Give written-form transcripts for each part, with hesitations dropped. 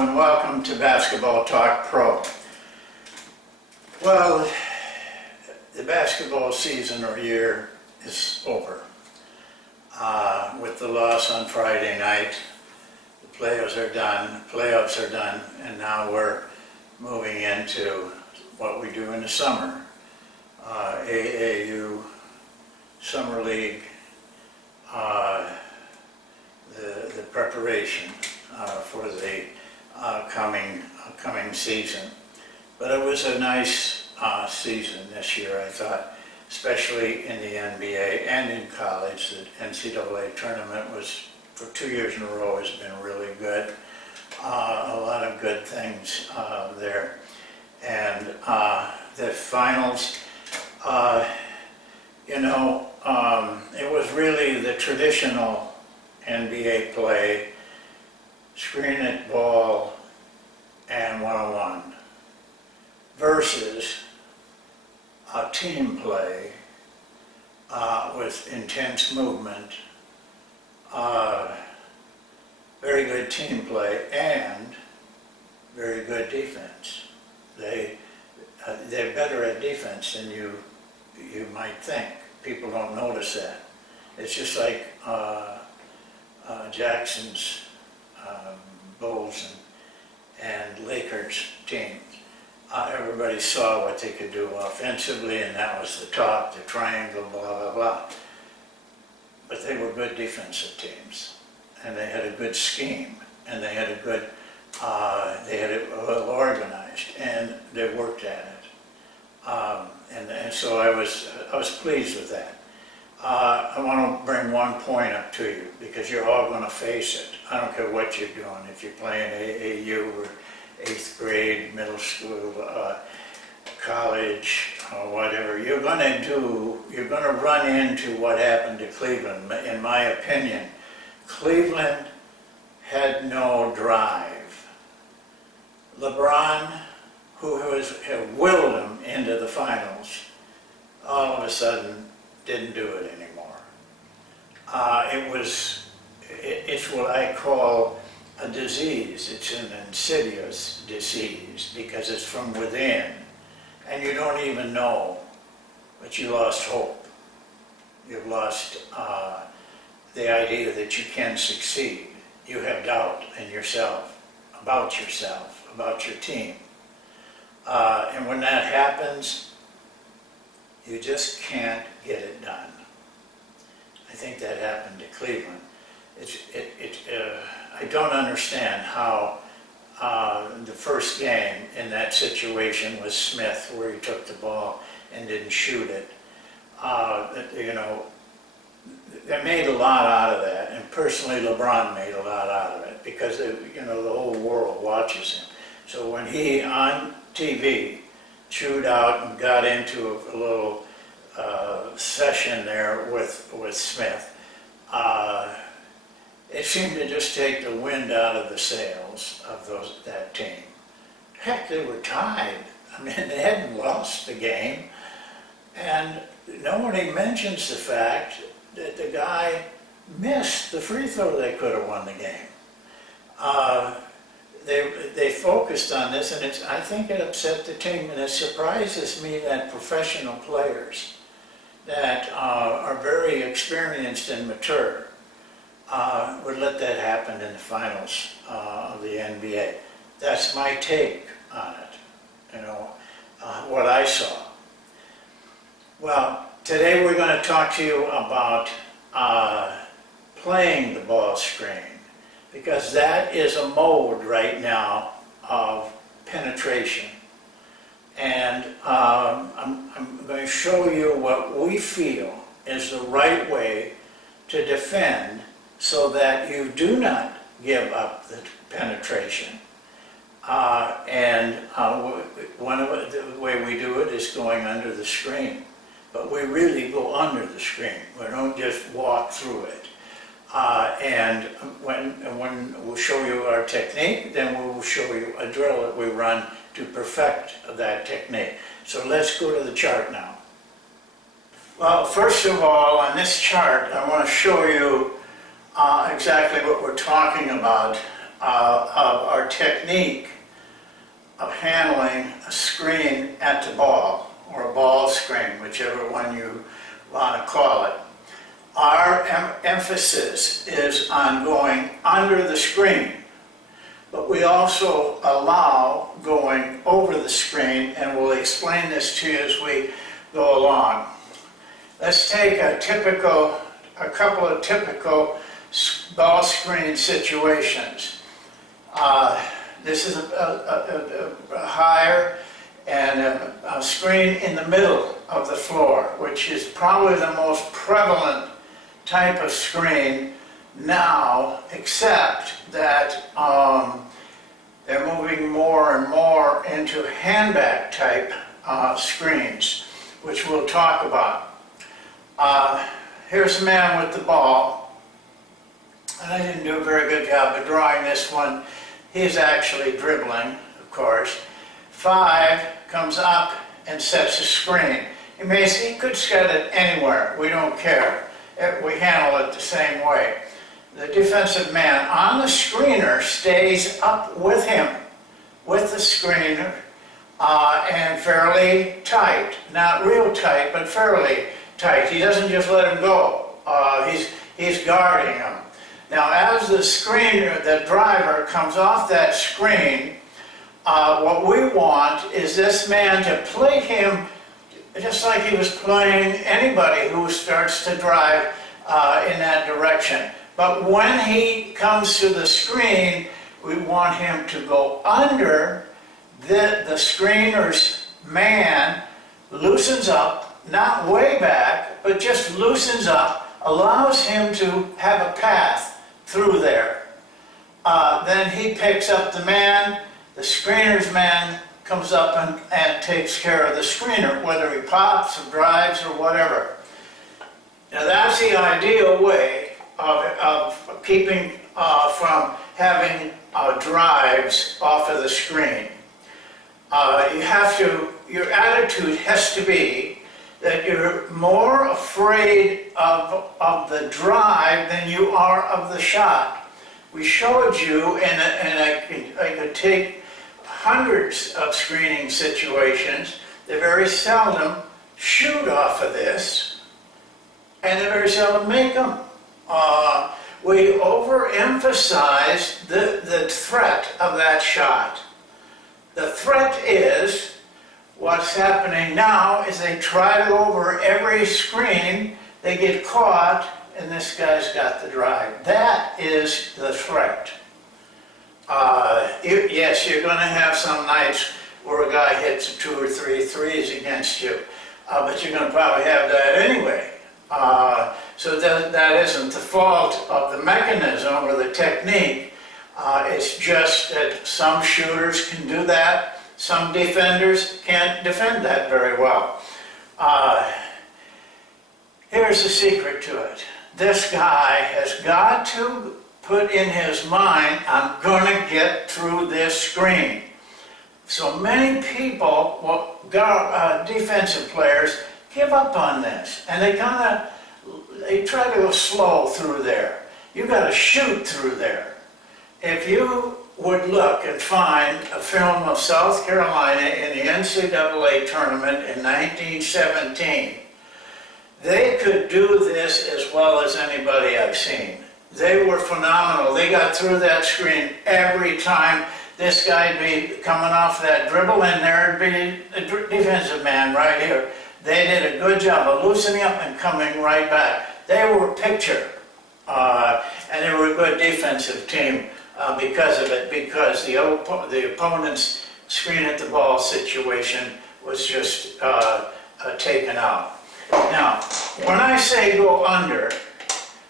Hello and welcome to Basketball Talk Pro. Well, the basketball season or year is over. With the loss on Friday night, the playoffs are done, and now we're moving into what we do in the summer. AAU, Summer League, the preparation for the coming season. But it was a nice season this year, I thought, especially in the NBA and in college. The NCAA tournament was, for 2 years in a row, has been really good. A lot of good things there. And the finals, it was really the traditional NBA play, screen it ball and one-on-one, versus a team play with intense movement, very good team play, and very good defense. They're better at defense than you might think. People don't notice that. It's just like Jackson's Bulls and Lakers teams. Everybody saw what they could do offensively, and that was the top, the triangle, blah, blah, blah. But they were good defensive teams, and they had a good scheme, and they had a good, they had it well organized, and they worked at it. And so I was pleased with that. I want to bring one point up to you, because you're all going to face it. I don't care what you're doing, if you're playing AAU or 8th grade, middle school, college, or whatever. You're going to run into what happened to Cleveland. In my opinion, Cleveland had no drive. LeBron, who had willed them into the finals, all of a sudden didn't do it anymore. It's what I call a disease. It's an insidious disease because it's from within, and you don't even know, but you lost hope. You've lost the idea that you can succeed. You have doubt in yourself, about your team. And when that happens, you just can't get it done. I think that happened to Cleveland. I don't understand how the first game in that situation with Smith, where he took the ball and didn't shoot it, they made a lot out of that, and personally LeBron made a lot out of it, because the whole world watches him. So when he, on TV, chewed out and got into a little session there with Smith, it seemed to just take the wind out of the sails of that team. Heck, they were tied. I mean, they hadn't lost the game, and nobody mentions the fact that the guy missed the free throw that could have won the game. They focused on this, and I think it upset the team, and it surprises me that professional players that are very experienced and mature would let that happen in the finals of the NBA. That's my take on it, what I saw. Well, today we're going to talk to you about playing the ball screen, because that is a mode right now of penetration. And I'm going to show you what we feel is the right way to defend, so that you do not give up the penetration. One of the way we do it is going under the screen. But we really go under the screen. We don't just walk through it. And when we'll show you our technique, then we will show you a drill that we run to perfect that technique. So let's go to the chart now. Well, first of all, on this chart, I want to show you exactly what we're talking about of our technique of handling a screen at the ball, or a ball screen, whichever one you want to call it. Our emphasis is on going under the screen, but we also allow going over the screen, and we'll explain this to you as we go along. Let's take a couple of typical ball screen situations. This is a higher and a screen in the middle of the floor, which is probably the most prevalent type of screen now, except that they're moving more and more into handbag type screens, which we'll talk about. Here's a man with the ball, and I didn't do a very good job of drawing this one. He's actually dribbling, of course. 5 comes up and sets a screen. He could set it anywhere. We don't care. We handle it the same way. The defensive man on the screener stays up with him, with the screener, and fairly tight. Not real tight, but fairly tight. He doesn't just let him go. He's guarding him. Now, as the screener, the driver, comes off that screen, what we want is this man to play him just like he was playing anybody who starts to drive in that direction. But when he comes to the screen, we want him to go under the screener's man, loosens up, not way back, but just loosens up, allows him to have a path through there. Then he picks up the man, the screener's man comes up and takes care of the screener, whether he pops or drives or whatever. Now that's the ideal way of keeping from having drives off of the screen. Your attitude has to be that you're more afraid of the drive than you are of the shot. We showed you, and I could take hundreds of screening situations. They very seldom shoot off of this, and they very seldom make them. We overemphasize the threat of that shot. The threat is, what's happening now is they try to go over every screen, they get caught, and this guy's got the drive. That is the threat. Yes, you're going to have some nights where a guy hits 2 or 3 threes against you, but you're going to probably have that anyway. So that isn't the fault of the mechanism or the technique. It's just that some shooters can do that. Some defenders can't defend that very well. Here's the secret to it. This guy has got to put in his mind, I'm going to get through this screen. So many people, defensive players, give up on this, and they try to go slow through there. You've got to shoot through there. If you would look and find a film of South Carolina in the NCAA tournament in 1917, they could do this as well as anybody I've seen. They were phenomenal. They got through that screen every time. This guy'd be coming off that dribble, and there'd be a defensive man right here. They did a good job of loosening up and coming right back. They were a picture, and they were a good defensive team because of it, because the opponent's screen at the ball situation was just taken out. Now, when I say go under,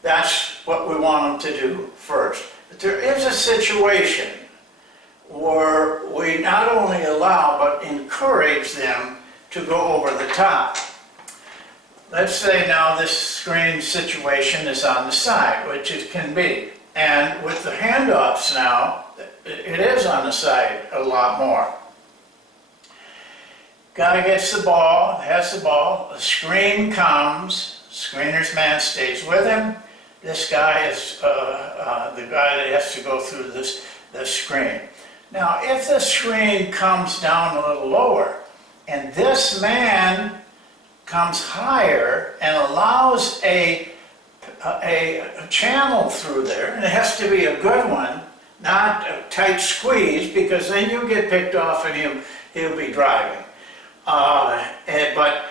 that's what we want them to do first. But there is a situation where we not only allow but encourage them to go over the top. Let's say now this screen situation is on the side, which it can be. And with the handoffs now, it is on the side a lot more. Guy gets the ball, has the ball, the screen comes, screener's man stays with him. This guy is the guy that has to go through this the screen. Now, if the screen comes down a little lower, and this man comes higher and allows a channel through there, and it has to be a good one, not a tight squeeze, because then you get picked off and he'll be driving. But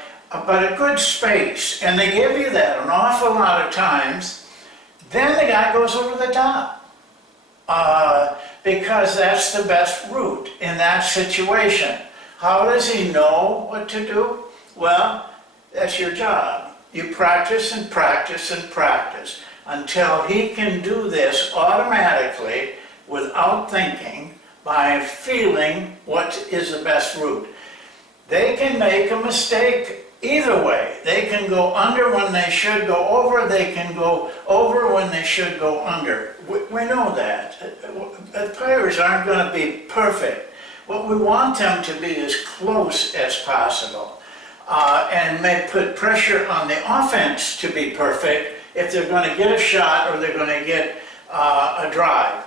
a good space, and they give you that an awful lot of times, then the guy goes over the top. Because that's the best route in that situation. How does he know what to do? Well, that's your job. You practice and practice and practice until he can do this automatically without thinking, by feeling what is the best route. They can make a mistake either way. They can go under when they should go over. They can go over when they should go under. We know that. The players aren't going to be perfect. What we want them to be as close as possible. And may put pressure on the offense to be perfect if they're going to get a shot or they're going to get a drive.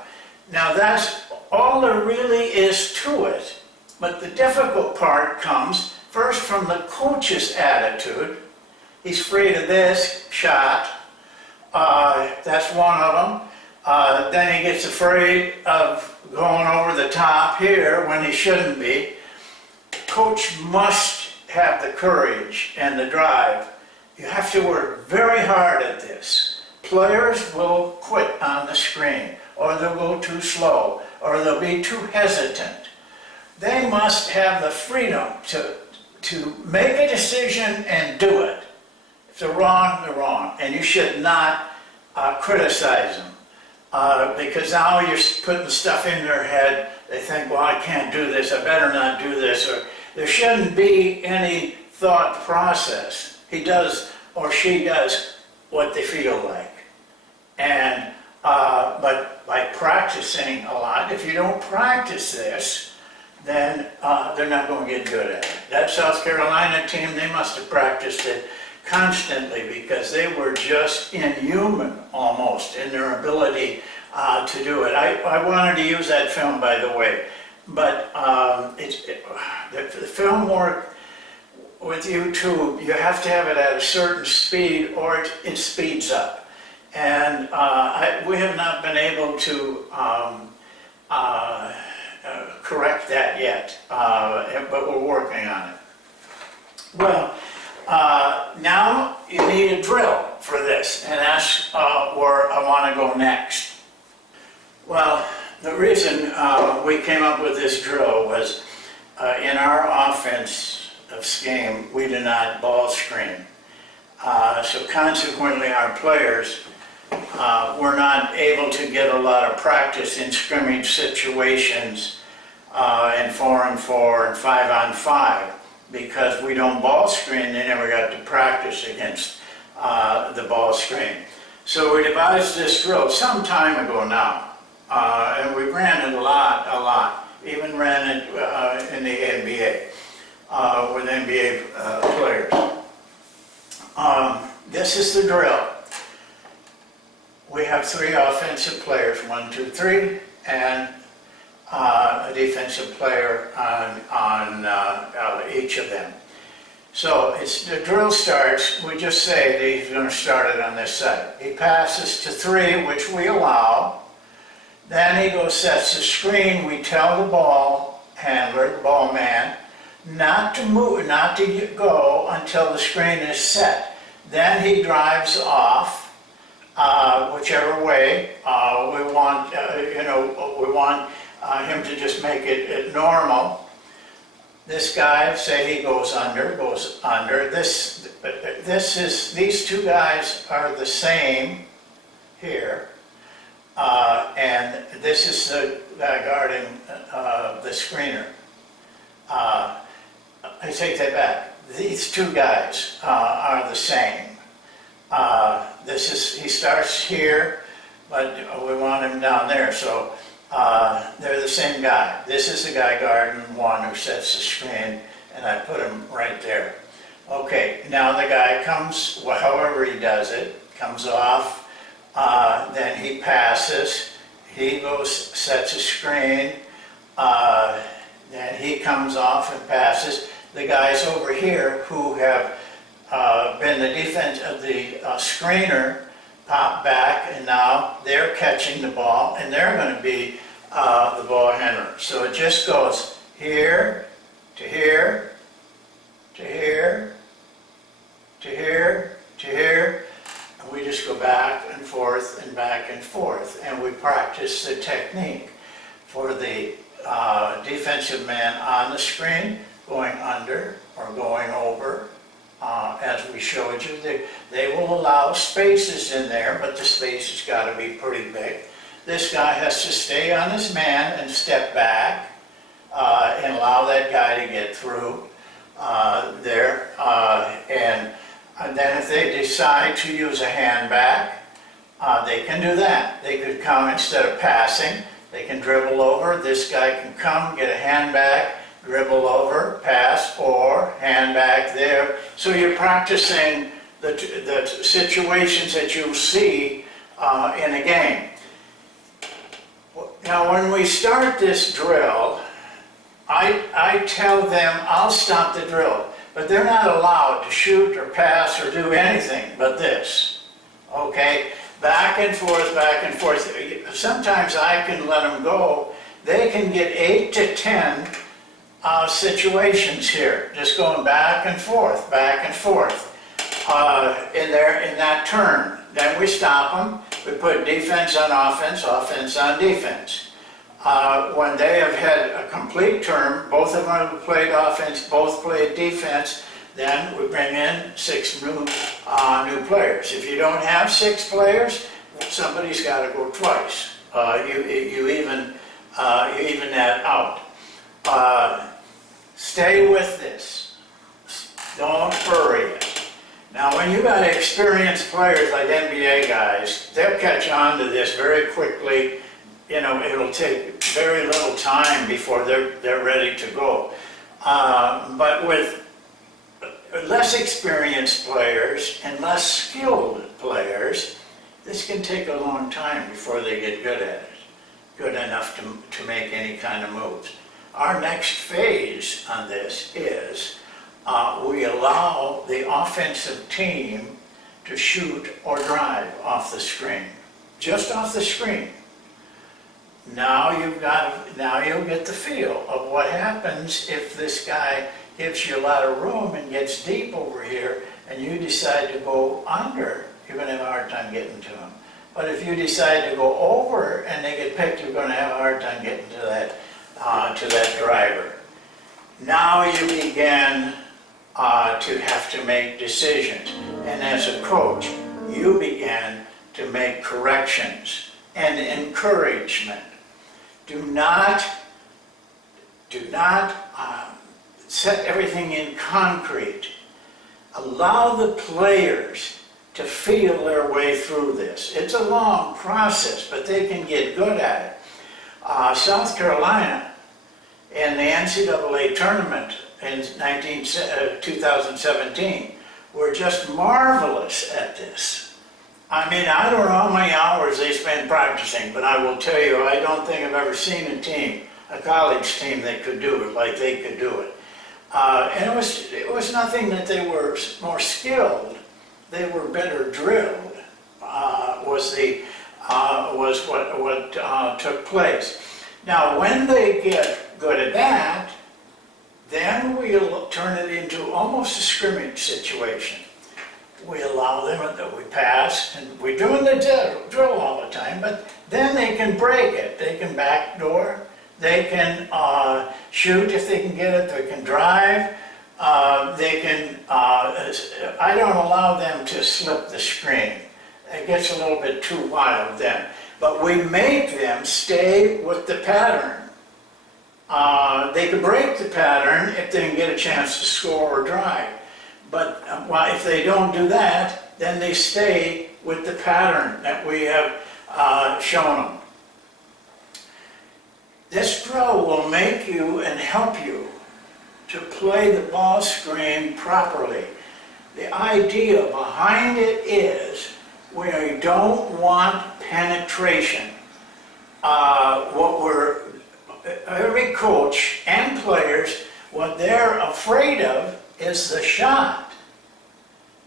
Now that's all there really is to it. But the difficult part comes first from the coach's attitude. He's afraid of this shot. That's one of them. Then he gets afraid of going over the top here when he shouldn't be. Coach must have the courage and the drive. You have to work very hard at this. Players will quit on the screen, or they'll go too slow, or they'll be too hesitant. They must have the freedom to make a decision and do it. If they're wrong, they're wrong. And you should not criticize them. Because now you're putting stuff in their head. They think, well, I can't do this. I better not do this. Or there shouldn't be any thought process. He does or she does what they feel like. And but by practicing a lot, if you don't practice this, then they're not going to get good at it. That South Carolina team, they must have practiced it constantly because they were just inhuman almost in their ability to do it. I wanted to use that film, by the way, but the film work with YouTube, you have to have it at a certain speed or it speeds up. And we have not been able to correct that yet, but we're working on it. Well, now you need a drill for this, and that's where I want to go next. Well, the reason we came up with this drill was in our offensive scheme, we do not ball screen. So consequently, our players were not able to get a lot of practice in scrimmage situations in 4-on-4 and 5-on-5. Because we don't ball screen, they never got to practice against the ball screen. So we devised this drill some time ago now, and we ran it a lot, even ran it in the NBA with NBA players. This is the drill. We have 3 offensive players, 1, 2, 3, and a defensive player on each of them. So the drill starts, we just say that he's going to start it on this side. He passes to 3, which we allow. Then he goes, sets the screen. We tell the ball handler, the ball man, not to move, not to go until the screen is set. Then he drives off. Whichever way we want, we want him to just make it normal. This guy, say he goes under. These 2 guys are the same here, and this is the guy guarding the screener. I take that back. These 2 guys are the same. He starts here, but we want him down there, so they're the same guy. This is the guy guarding one who sets the screen, and I put him right there. Okay, now the guy comes, however he does it, comes off, then he passes, he goes, sets a screen, then he comes off and passes. The guys over here who have been the defense of the screener pop back, and now they're catching the ball, and they're going to be the ball handler. So it just goes here to here to here to here to here, and we just go back and forth and back and forth, and we practice the technique for the defensive man on the screen going under or going over. As we showed you, they will allow spaces in there, but the space has got to be pretty big. This guy has to stay on his man and step back and allow that guy to get through there. And then if they decide to use a hand back, they can do that. They could come, instead of passing, they can dribble over. This guy can come, get a hand back, dribble over, pass, or hand back there. So you're practicing the situations that you see in a game. Now when we start this drill, I tell them I'll stop the drill, but they're not allowed to shoot or pass or do anything but this. Okay? Back and forth, back and forth. Sometimes I can let them go. They can get 8 to 10 situations here, just going back and forth in that turn. Then we stop them. We put defense on offense, offense on defense. When they have had a complete term, both of them have played offense, both played defense, then we bring in 6 new players. If you don't have 6 players, somebody's got to go twice. You even that out. Stay with this. Don't hurry it. Now, when you got experienced players like NBA guys, they'll catch on to this very quickly. You know, it'll take very little time before they're ready to go. But with less experienced players and less skilled players, this can take a long time before they get good at it, good enough to make any kind of moves. Our next phase on this is we allow the offensive team to shoot or drive off the screen, just off the screen. Now you'll get the feel of what happens if this guy gives you a lot of room and gets deep over here, and you decide to go under. You're going to have a hard time getting to him. But if you decide to go over and they get picked, you're going to have a hard time getting to that driver. Now you begin to have to make decisions, and as a coach, you begin to make corrections and encouragement. Do not set everything in concrete. Allow the players to feel their way through this. It's a long process, but they can get good at it. South Carolina, in the NCAA tournament in 2017, were just marvelous at this. I mean, I don't know how many hours they spend practicing, but I will tell you, I don't think I've ever seen a team, a college team, that could do it like they could do it. And it was nothing that they were more skilled; they were better drilled. Was what took place. Now, when they get good at that, then we'll turn it into almost a scrimmage situation. We allow them that we pass, and we're doing the drill all the time, but then they can break it. They can backdoor, they can shoot if they can get it, they can drive, they can, I don't allow them to slip the screen. It gets a little bit too wild then. But we make them stay with the pattern. They can break the pattern if they can get a chance to score or drive. But if they don't do that, then they stay with the pattern that we have shown them. This drill will make you and help you to play the ball screen properly. The idea behind it is we don't want penetration. every coach and players, what they're afraid of is the shot.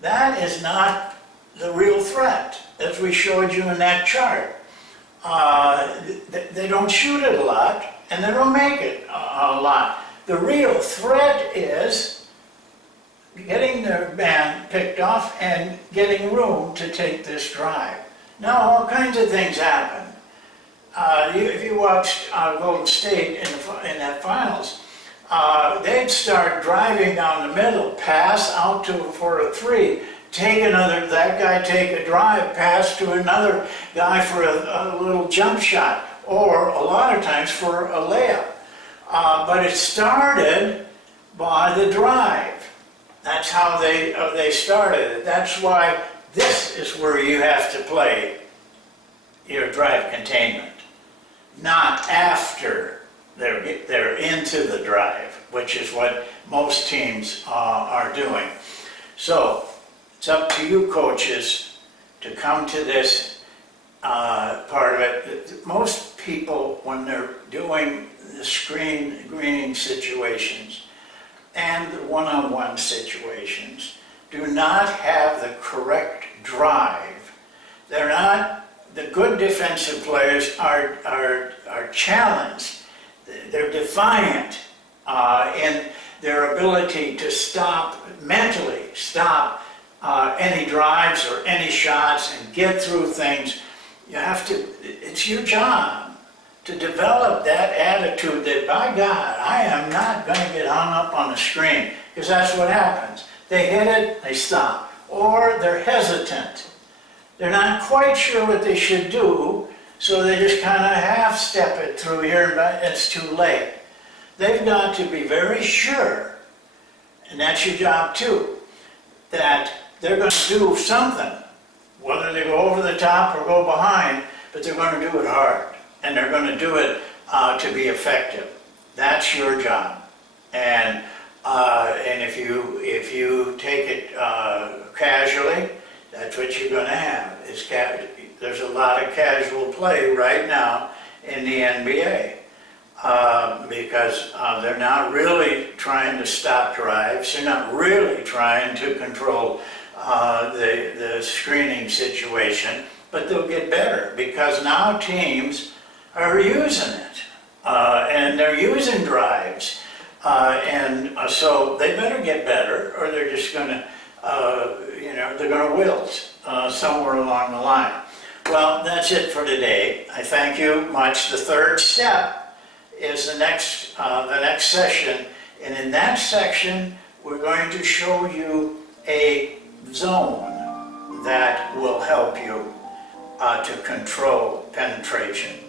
That is not the real threat, as we showed you in that chart. They don't shoot it a lot, and they don't make it a lot. The real threat is getting their man picked off and getting room to take this drive. Now, all kinds of things happen. If you watched Golden State in that finals, they'd start driving down the middle, pass out for a three, that guy take a drive, pass to another guy for a little jump shot, or a lot of times for a layup. But it started by the drive. That's how they started it. That's why this is where you have to play your drive containment, not after they're into the drive, which is what most teams are doing. So it's up to you coaches to come to this part of it. Most people, when they're doing the screening situations and the one-on-one situations, do not have the correct drive. They're not. The good defensive players are challenged. They're defiant in their ability to mentally stop any drives or any shots and get through things. It's your job to develop that attitude that, by God, I am not going to get hung up on the screen, because that's what happens. They hit it, they stop, or they're hesitant. They're not quite sure what they should do, so they just kind of half-step it through here, and it's too late. They've got to be very sure, and that's your job too, that they're going to do something, whether they go over the top or go behind, but they're going to do it hard, and they're going to do it to be effective. That's your job. And if you take it casually, that's what you're going to have. There's a lot of casual play right now in the NBA because they're not really trying to stop drives. They're not really trying to control the screening situation, but they'll get better because now teams are using it and they're using drives. So they better get better, or they're just going to, they're going to wilt somewhere along the line. Well, that's it for today. I thank you much. The third step is the next session, and in that section, we're going to show you a zone that will help you to control penetration.